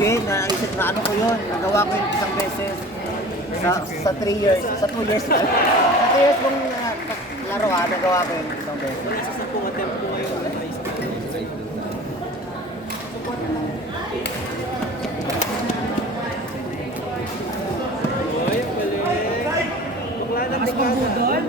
Hindi, naisip na ano ko yun. Nagawa ko yun isang beses. Sa 3 years. Sa 2 years. Sa 2 years kong laro nagawa ko yun isang beses. Nasa 10 attempt po ngayon. Uy, galing. Bakla na tikada.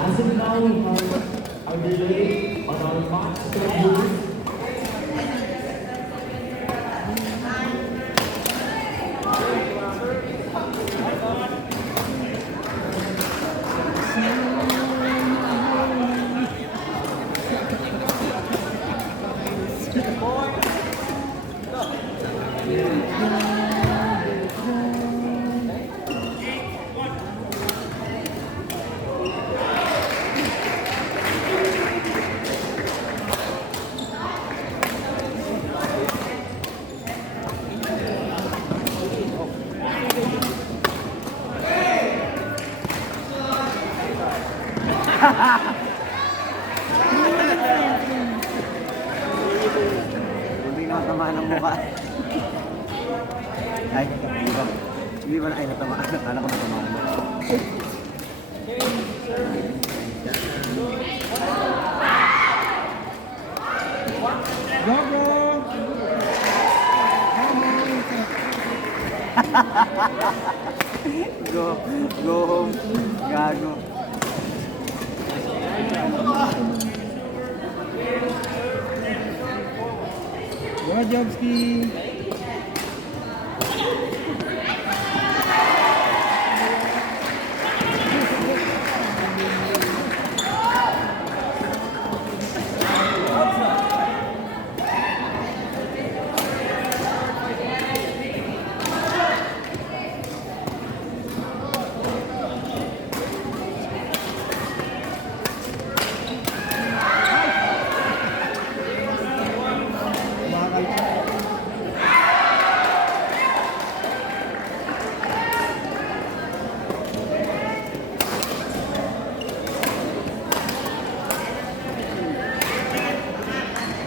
As of now, we have our delay on our match schedule. Hindi na natamaan ng mukha. Ay, hindi ba na ay natamaan? Akala ko natamaan. Go, bro! Go home. Gago. Go, Jobski!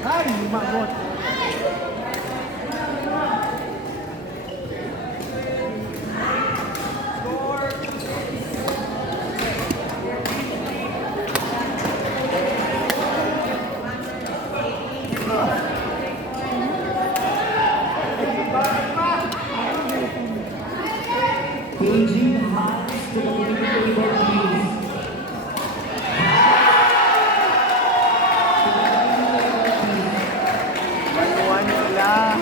Ay, magot! Changing hands to the table, please. Manuwan sila.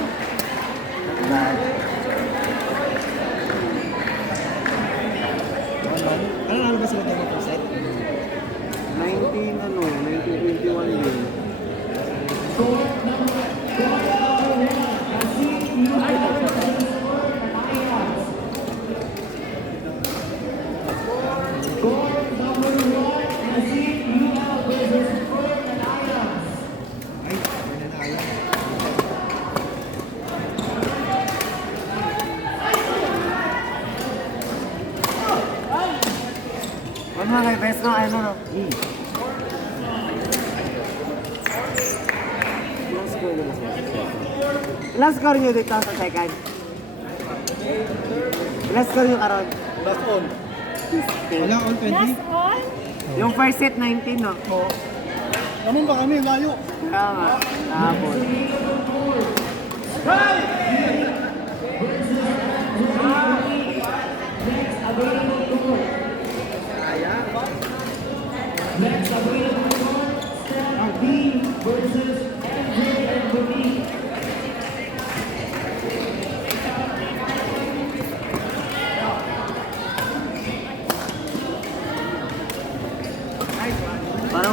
Bad. Ano ba sila tayo per set? 1921 yun. Ano nga, best na ano no? Ilang score nyo dito sa second? Ilang score nyo karon? Last on. Wala on 20? Last all? Yung first set 19 no? Oo. Naman ba kami, layo? Kaya nga, tapos. Next available court, are B versus MJ and Bonique.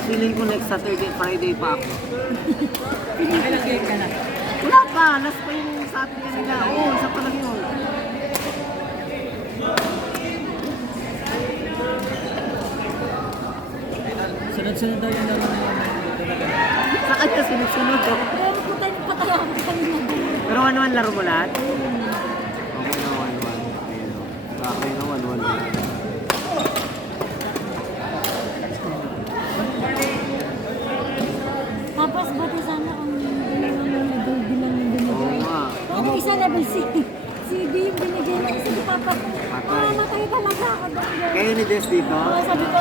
feeling ko next Saturday, Friday pa ako. Ilang game ka na? Wala pa, last pa yung Saturday nila. Oo, isa pa lang yun. Sunod-sunod daw yung laro na yun. Sa kanya sunod-sunod. Oh. Pero patay ako kanina. Pero 1-1 laro mo lahat? Okay na 1-1. Ayun o. Sa akin na 1-1 lang. Tapos buti sana ang nag-gold bilang yung Oo binigay. nga. Pero isa level C. Si D yung binigay na isa di papa ko. Patay. Matay talaga ako doon. Kayo ni Des dito? Oo, sabi ko,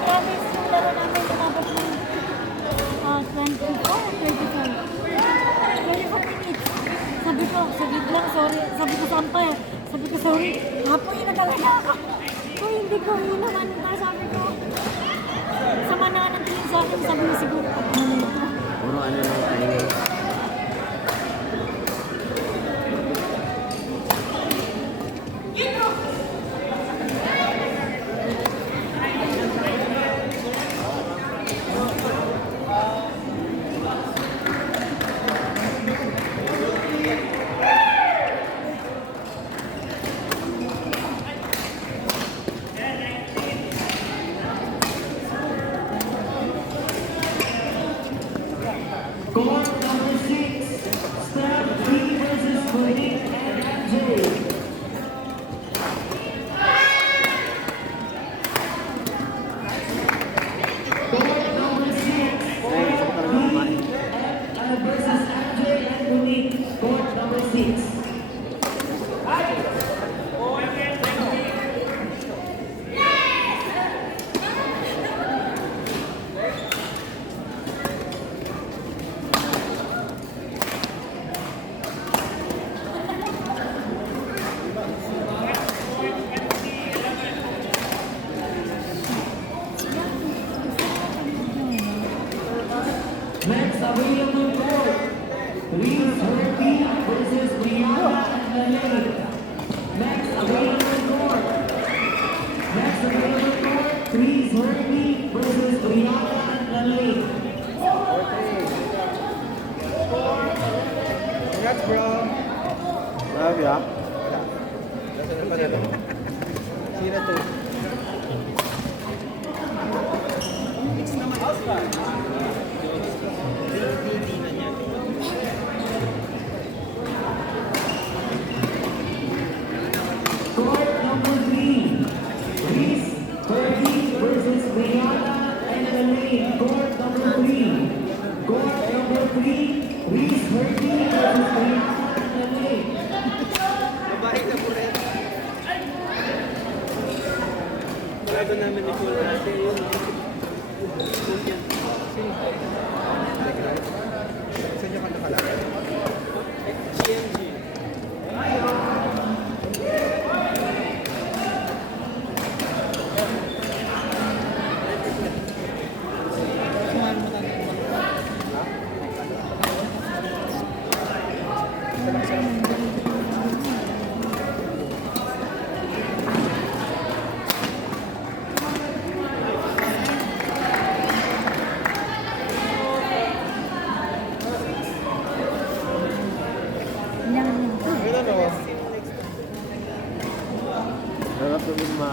grabe yung laro namin natapos ng 24 or 24. 24 minutes. Sabi ko, saglit lang, sorry. Sabi ko sa umpire. Sabi ko, sorry. Hapoy na talaga ako. Kung hindi ko inaman na, sabi ko. Sama na ng tingin sa akin, sabi ko siguro, ano na ito. Puro ano lang tayo. Court number 6, Steph Lee versus Monique and MJ. Court number 6, Ay, isa pa lang kumain. versus MJ and Monique. Court number 6. Next available court, Reese Herty versus Brianna and Lele. Next available court, Reese Herty versus Brianna and Lele. Congrats, bro. Grabe ah. Nasaan pa nito? Sino to? Court number 3, Reese Herty versus Brianna and Lele. Court number 3, Reese Herty versus Brianna and Lele. Babae ka po rin. Bago namin ni Paul kasi yun. Saan niyo ka nakalagay? CMG. Ilang Ayun ano? Sarap yung ma.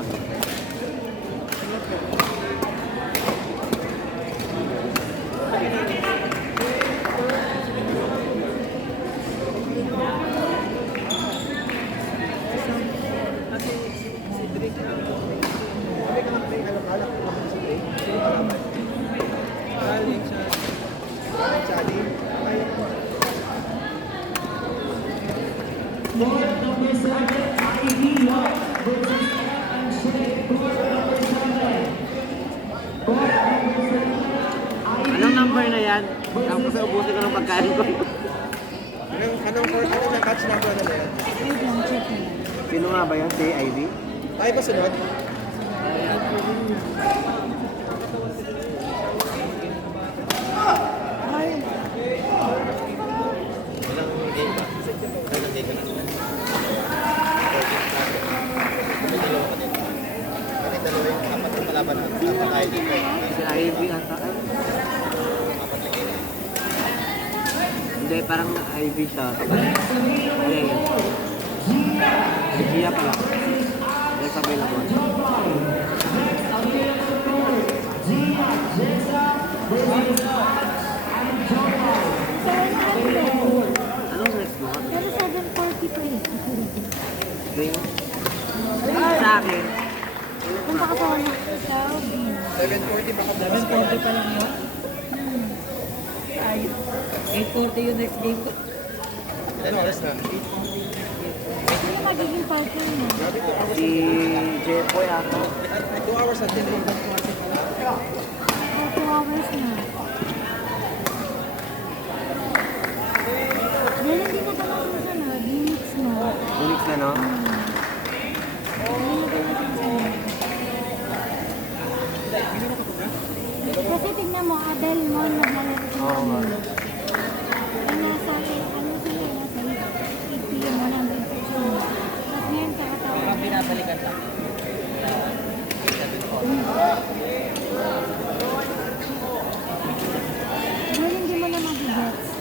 Galing siya. Charlie. Court number 7, Ivy Love versus and Shay. Court number 7. Court number 7, Ivy Anong number na yan? Tapos ubusin ko ng pagkain ko. Anong batch number na yan? wait lang, check lang. Sino nga ba yan? Si Ivy? Ay, ba sunod? Si Ivy ata. Ay, parang IV siya. Ayan yan. Gia pala. Next available. Anong next mo? Pero 740 pa eh. Ring? Sa akin. Punta ka sa wala. Calvin. 740 pa lang yun. Ay, 840 yung next game ko. Sino magiging partner mo? Si Jeffoy ako. 2 hours na din. 2 hours na. Dahil hindi na pala ako sa na, Linux na. Unix na, no? Kasi tignan mo, Adele mo, naglalaro sila. Oo nga. Ang nasa, ano sila, nasa 80 mo ng infection. Tapos ngayon kakatawa. Parang pinapalikan lang. Dahil hindi mo na mag-gets.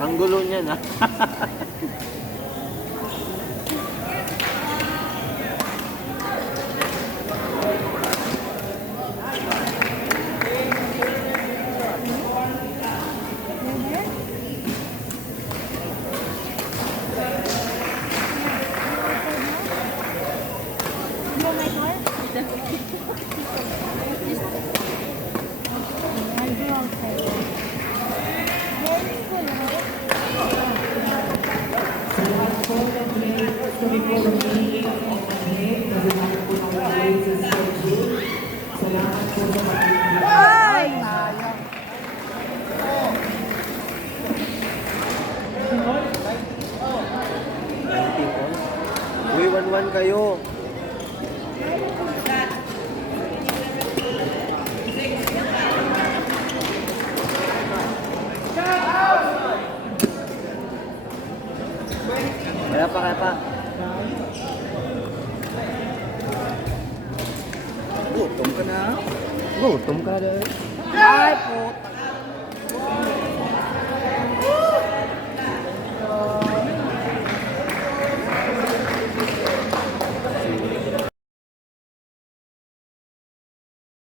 Ang gulo niya na. You want my car? I'll go outside. Very cool, right? Uy, 1-1 kayo. Kaya pa, kaya pa. Gutom ka na. Gutom ka rin. Ay, puto.